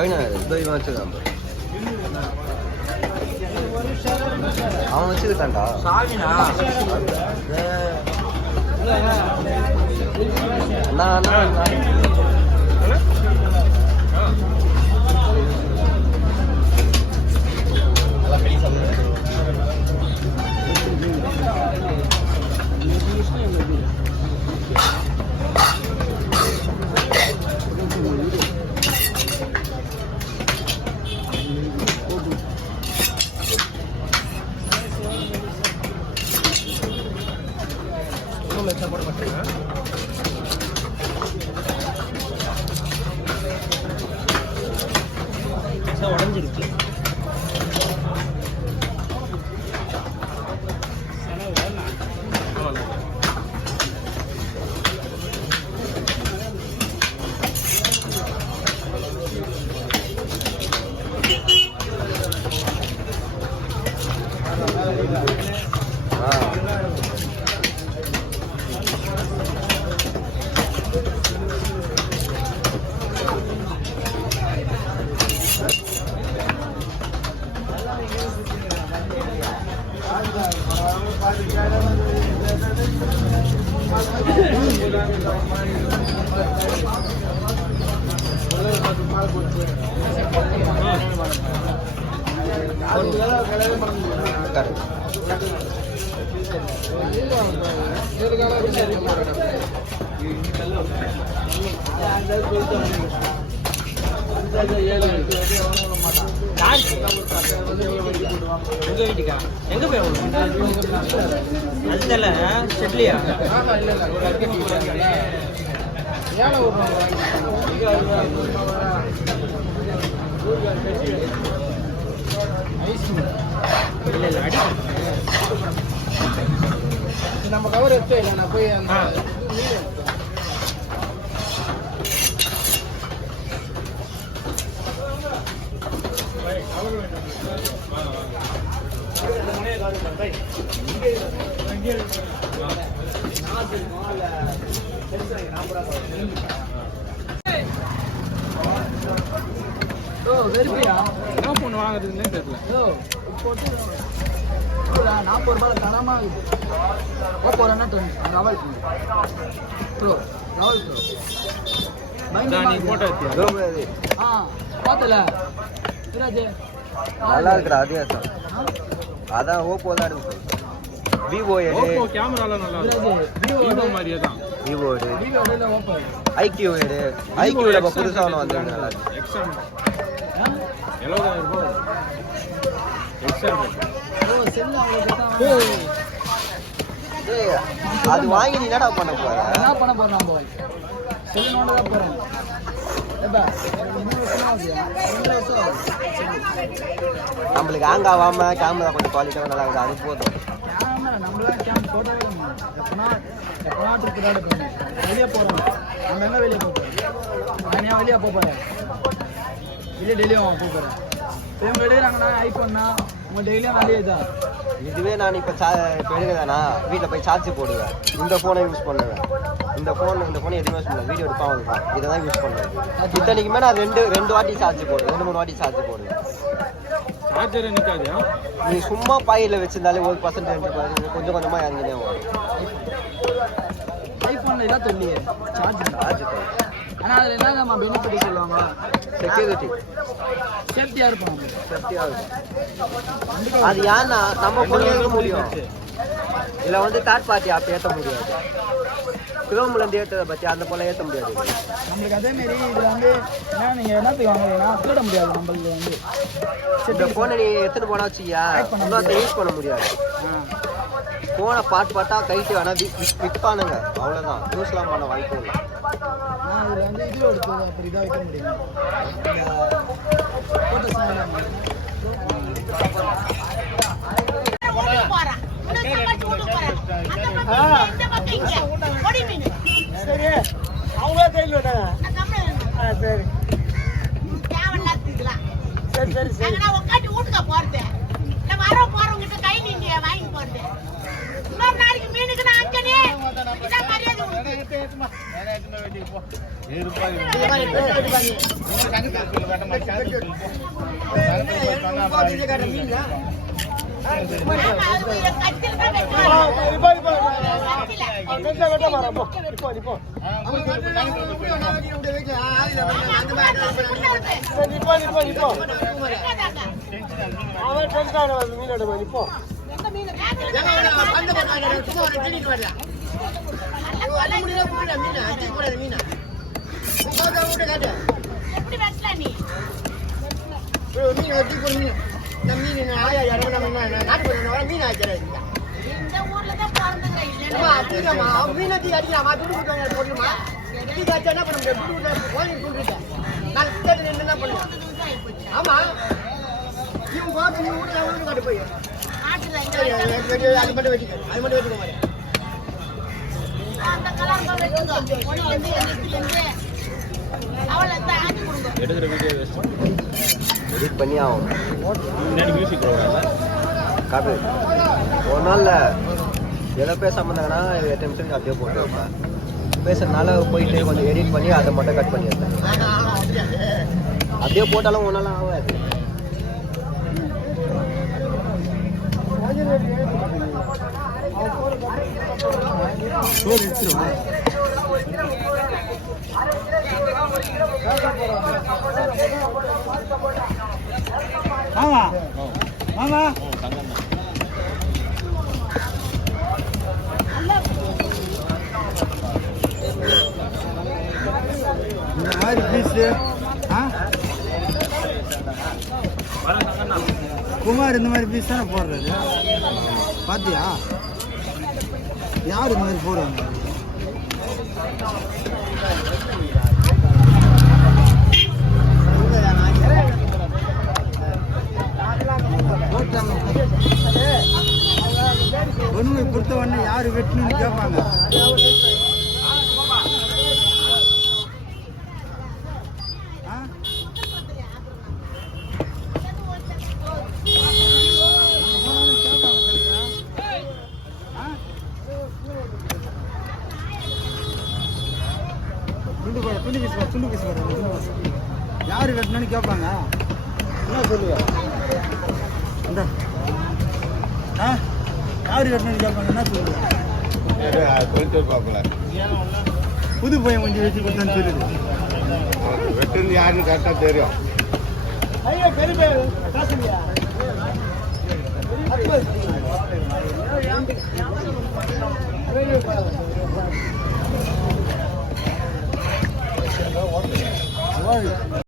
வச்சுக்கான் அவன் வச்சுக்கிட்டான்டா சாமினா உடஞ்சிருக்கு எங்க போய் அதுல செட்லியா நம்ம கவர் எடுத்து இல்லை நான் போய் என்ன பொண்ணு வாங்குறதுன்னு தெரியல 40 ரூபாய் தரமா போறேன்னா ரவல் ப்ரோ ரவல் ப்ரோ நீ போட்டோ பார்த்தல நல்லா இருக்குடா அதே அதான் ஓப்போ தான் இருக்கு விவோ எடு ஓப்போ கேமரால நல்லா இருக்கு விவோ மாதிரியே தான் விவோ எடு ஐக்யூ எடு ஐக்யூல புதுசா ஒன்று வந்திருக்கு நல்லா இருக்கு எக்ஸ்எம் 70000 ரூபாய் எக்ஸ்எம் அது வாங்கி நீ என்னடா பண்ண போற என்ன பண்ண போறோம் நம்ம செல்லு நோண்ட தான் போறோம் நம்மளுக்கு ஹேங் ஆகாம கேமரா கொஞ்சம் குவாலிட்டியாக நல்லா இருக்குது அது போதும் கேமரா நம்மளாம் போட்டோ எப்பனா ட்ரிப் தான் எடுக்கணும் வெளியே போகிறோம் நம்ம எங்கே வெளியே போகிறோம் நான் வெளியே போகிறேன் வெளியே டெய்லியும் போகிறேன் இவங்க எடுக்கிறாங்கன்னா ஐஃபோன்னா உங்கள் டெய்லியும் வெளியே தான் இதுவே நான் இப்போ எடுக்கிறேன்னா வீட்டில் போய் சார்ஜ் போடுவேன் இந்த ஃபோனை யூஸ் பண்ணுவேன் இந்த ஃபோன் எதுவுமே யூஸ் பண்ணல வீடியோ எடுப்பான் இருக்கும் இதை தான் யூஸ் பண்ணுவேன் இத்தனைக்குமே நான் ரெண்டு வாட்டி சார்ஜ் போடுவேன் 2-3 வாட்டி சார்ஜ் போடுவேன் சார்ஜர் நிற்காது நீ சும்மா பாயில் வச்சிருந்தாலே 1% கொஞ்சம் கொஞ்சமாக இறங்கினே வரும் ஐஃபோனில் எல்லாம் சொல்லி சார்ஜ் ஆனால் அதில் என்னங்கம்மா பெனிஃபிட் சொல்லுவாங்க செக்யூரிட்டி சேஃப்டியாக இருக்கும் சேஃப்டியாக இருக்கும் அது ஏன்னா நம்ம ஃபோன் ஏற்ற முடியும் இதில் வந்து தேர்ட் பார்ட்டி ஆப் ஏற்ற முடியாது கிரோம்லேருந்து ஏற்றதை பற்றி அந்த போல் ஏற்ற முடியாது நம்மளுக்கு அதேமாரி இதில் வந்து என்ன நீங்கள் என்னத்துக்கு வாங்குறீங்கன்னா திருட முடியாது நம்மளுக்கு வந்து இந்த ஃபோனை நீ எடுத்துகிட்டு போனா வச்சுக்கியா இன்னொருத்த யூஸ் பண்ண முடியாது ஃபோனை பாட்டாக கைட்டு வேணால் விற்பானுங்க அவ்வளோதான் யூஸ்லாம் பண்ண வாய்ப்பு இல்லை நான் இதில் வந்து இது எடுத்தது அப்படி இதாக வைக்க முடியும் சரி அவங்களா கையில் விட்டாங்க சரி சரி சரி சரி உட்காந்து வீட்டுக்கு போறது வர போறவங்கிட்ட கை நீங்க வாங்கி போறது இன்னொரு நாளைக்கு மீனுக்கு நான் அஞ்சனே மரியாதை எப்படி வெட்டல நீ இந்த ஊர்ல தான் ஆமா இவன் பாத்து நீ ஊர்ல எவ்வளவு காட்டு போய் அது மட்டும் வச்சுக்க அது மட்டும் வச்சுக்க மாதிரி அந்த கலர் வெட்டுங்க அவளை ஆட்டி கொடுங்க எடுக்கிற வீடியோ எடிட் பண்ணி ஆகும் முன்னாடி மியூசிக் ப்ரோக்ராம் காப்பி ஒரு நாளில் எதை பேசாமல் இருந்தாங்கன்னா 8 நிமிஷத்துக்கு அப்படியே போட்டு வைப்பேன் பேசுறதுனால போயிட்டு கொஞ்சம் எடிட் பண்ணி அதை மட்டும் கட் பண்ணிடுறேன் அப்படியே போட்டாலும் ஒன்றாலும் ஆகாது மாமா மாமா இந்த மாதிரி பீஸு குமார் இந்த மாதிரி பீஸ் தானே போடுறது பாத்தியா யார் இந்த மாதிரி போடுவாங்க பொண்ணுமை பொறுத்த உடனே யாரு வெட்டணும்னு கேட்பாங்க துண்டு பீஸ் யாரு வெட்டணும்னு கேட்பாங்க என்ன சொல்லுவ யாரு வெட்டணும்னு கேட்பாங்க என்ன சொல்லுவ புது பையன் கொஞ்சம் வச்சு கொடுத்தான்னு சொல்லுது வெட்டுன்னு யாருன்னு கரெக்டாக தெரியும் பெரிய